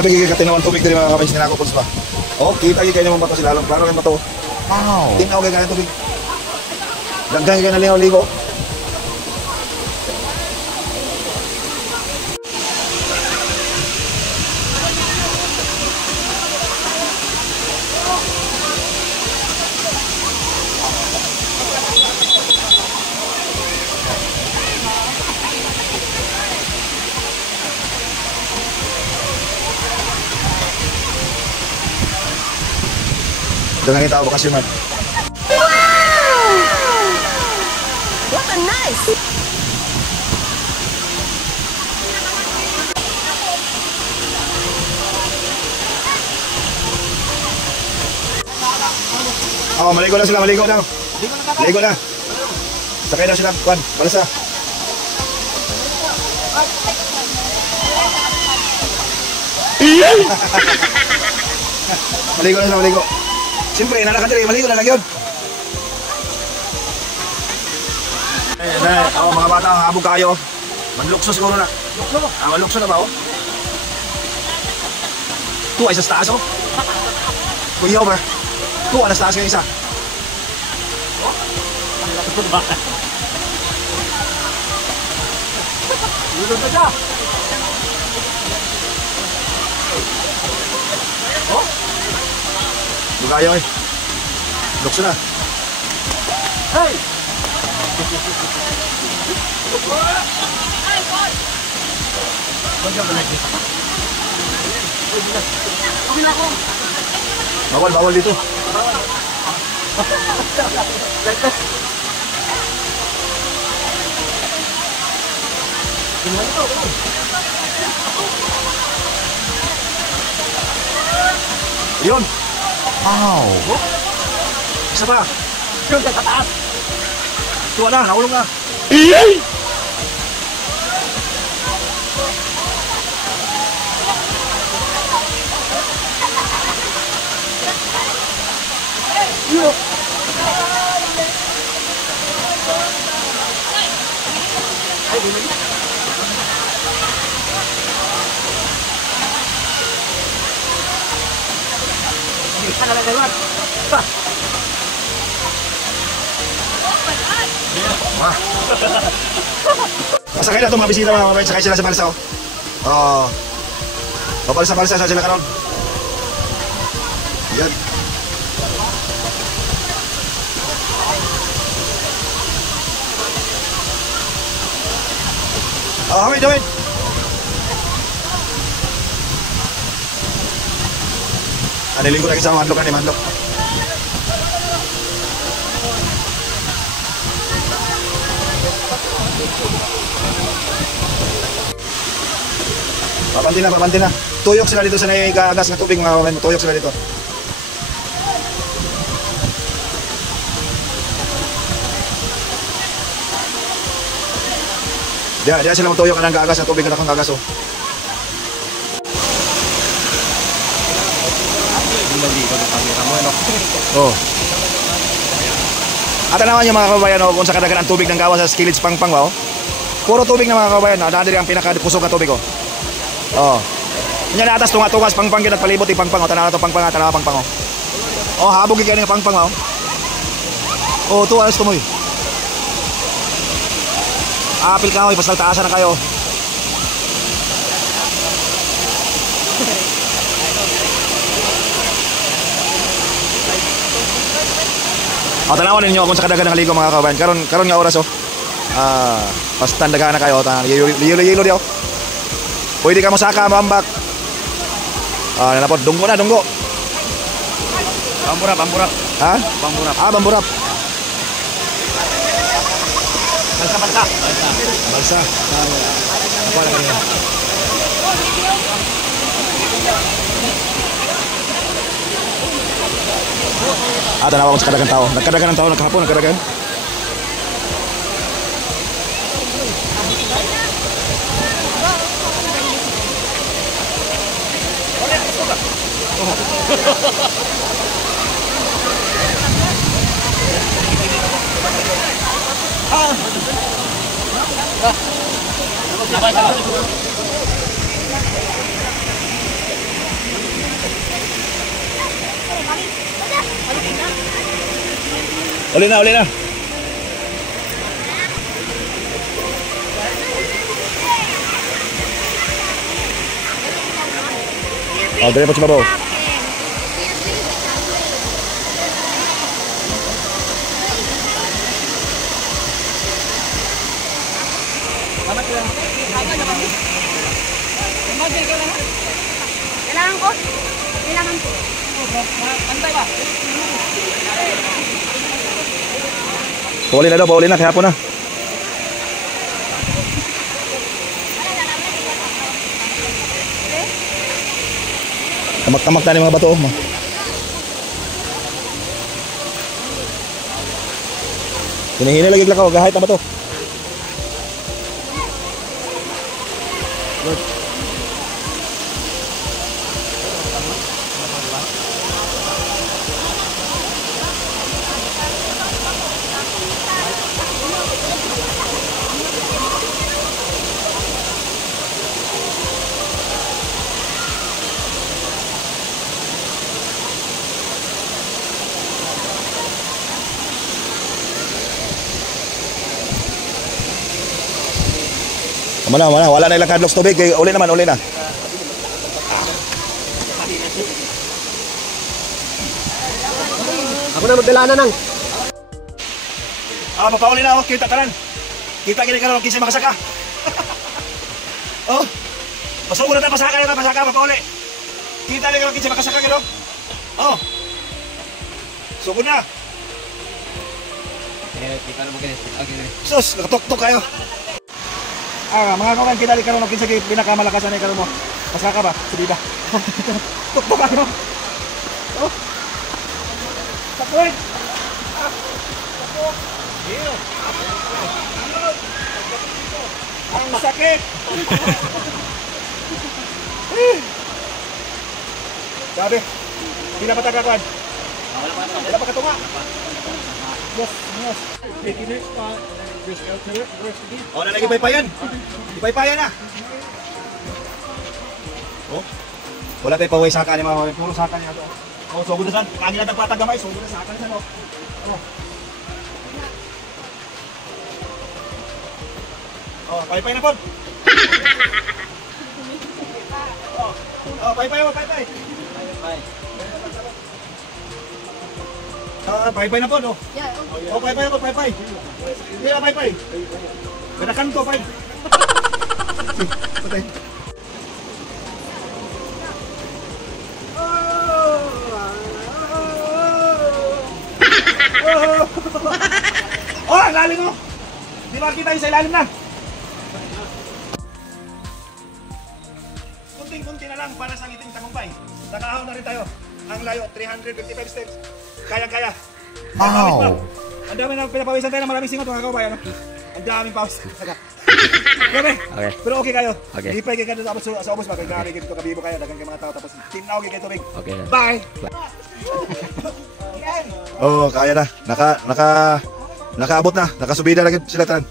Grabe kayo katinawan tubig din mga kapatid nila ko pulse pa. Oh, kita kayo naman bato sila. Klaro kayo bato. Wow. Tinaw kayo tubig. Dagdag kayo na ligo. Dengan kita bakasyon man. Wow! What a nice! Oh, maligo na sila, maligo na. Maligo na. Sakay na sila, Juan, balasa. Maligo na sila, maligo. Siyempre, nanakan diri, maligo na lang yun. Mga bata, habog kayo. Manlukso siguro na. Manlukso na ba, oh? Ito ay sa taas, oh. Kuyaw ba? Ito, alas taas kayo isa. Oh? Ang lakot ba? Lulog na siya. Oh? Bukayo eh. Lukso na. Hey! Bawal, bawal dito. Yun. Wow. Isa pa. Yung sa taas. Tuwa na, naulong na. Wah. Masakay na itong mga bisita mga kapatid. Sakay sila sa balsa, oh. Balsa sa sila karon. Yan. Hamid. Aniling ko lagi sa mandok ni mandok. Papanti na. Tuyok sila dito sa naigagas ng tubig mga kapatid. Tuyok sila dito. Diyan sila magtuyok ng gagas ng tubig na kang gagas, oh. Oh. At naman yung mga kababayan, oh, kung sa kadaghan ang tubig ng gawas sa Skillage Pangpang, oh. Puro tubig na mga kababayan, nadiri ang pinakapusok na tubig, oh. Oh. Nya na atas tunga-tungas Pangpang gyud nagpalibot ti Pangpang, oh. Tanawa to Pangpang, tanawa Pangpang, oh. Oh, habog gyud kani Pangpang, oh. Oh, tuwa alas tumoy. Apil kahoy, basta taasan na kayo. O, tanawan ninyo kung sa kadaghan ng ligo mga kabayan. Karon nga oras, oh. Basta daghan na kayo. Yelo diyo. Pwede ka mo saka, mambak. Nanapot, dunggo na, dunggo. Bamburap. Ha? Bamburap. Bamburap. Balsa. Apa lagi? Tanawa ko sa kadagang tao. Nagkadagan ng tao, nagkahapon, nagkadagan. Uli na, uli na. Oh, dire po si Babaw. Kailangan ko? Kailangan ko. Pantay ba? Pauli na daw, pauli na, kaya po na. Tamak-tamak na yung mga bato. Hinihini lagi lang ako, gahit na bato. Wala na ilang kadloks tubig, uli naman, uli na. Ako na magdala na nang. Mapauli na, kita tanan. Kita kini karon kinsa makasaka. Oh. Pasuko na ta pasaka, mapauli. Kita ni karon kinsa makasaka gano. Oh. Sugod na. Kita na magkano. Okay. Sus, nakatok-tok kayo. Mga kawan, kita ni karon kinsa pinakamalakas ani karon mo. Pasaka ba? Sige ba? Tok-tok kayo. Oh. Sakit. Ang sakit. Sabi, hindi na patagakan. Wala pa katunga. Yes. Oh, na nagipaypayan. Ipaypayan na. Oh. Wala tayo paway saka ni mga puro saka niya to. Oh, sugod na san. Lagi na tagpatagamay, sugod na saka na san. Oh. Oh, paypay na po. Paypay. Paypay na po, no? Yeah. Oh, paypay. Hindi na paypay. Ganakan ko, pay. Patay. Oh, ang lalim mo. Di ba kita yung sa ilalim na? Kunting-kunti na lang para sa ngiting tagumpay. Nakahon na rin tayo. Ang layo, 355 steps. Kaya-kaya. Wow! Ang dami na pinapawisan tayo ng maraming singot mga kabayan. Ang daming pause. Grabe. Okay. Pero okay kayo. Okay. Di pa kayo tapos sa ubos. Grabe kayo kabibo kayo. Dagang kayo mga tao. Tapos tinaw kayo tubig. Okay. Bye! Oh, kaya na. Nakaabot na. Nakasubida na sila tan.